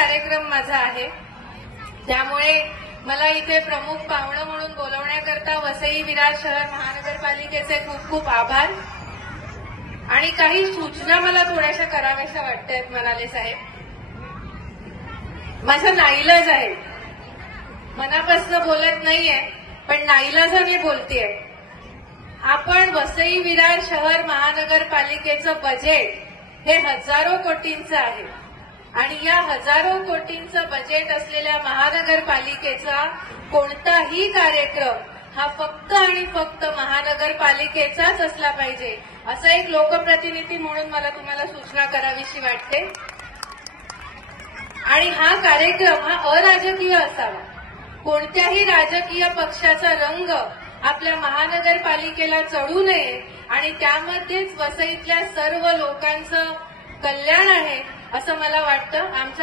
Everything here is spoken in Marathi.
कार्यक्रम माझा आहे, त्यामुळे मला इथे प्रमुख पाहुणं म्हणून बोलवण्याकरता वसई विरार शहर महानगरपालिकेचे खूप खूप आभार. आणि काही सूचना मला थोड्याशा कराव्याशा वाटतायत म्हणाले साहेब. माझा नाईलाज आहे, मनापासून बोलत नाहीये, पण नाईलाजाने बोलतेय. आपण वसई विरार शहर महानगरपालिकेचं बजेट हे हजारो कोटींचं आहे आणि या हजारो कोटींचं बजेट असलेल्या महानगरपालिकेचा कोणताही कार्यक्रम हा फक्त आणि फक्त महानगरपालिकेचाच असला पाहिजे, असं एक लोकप्रतिनिधी म्हणून मला तुम्हाला सूचना करावीशी वाटते. आणि हा कार्यक्रम हा अराजकीय असावा. कोणत्याही राजकीय पक्षाचा रंग आपल्या महानगरपालिकेला चढू नये आणि त्यामध्येच वसईतल्या सर्व लोकांचं कल्याण आहे असं मला वाटतं. आमच्या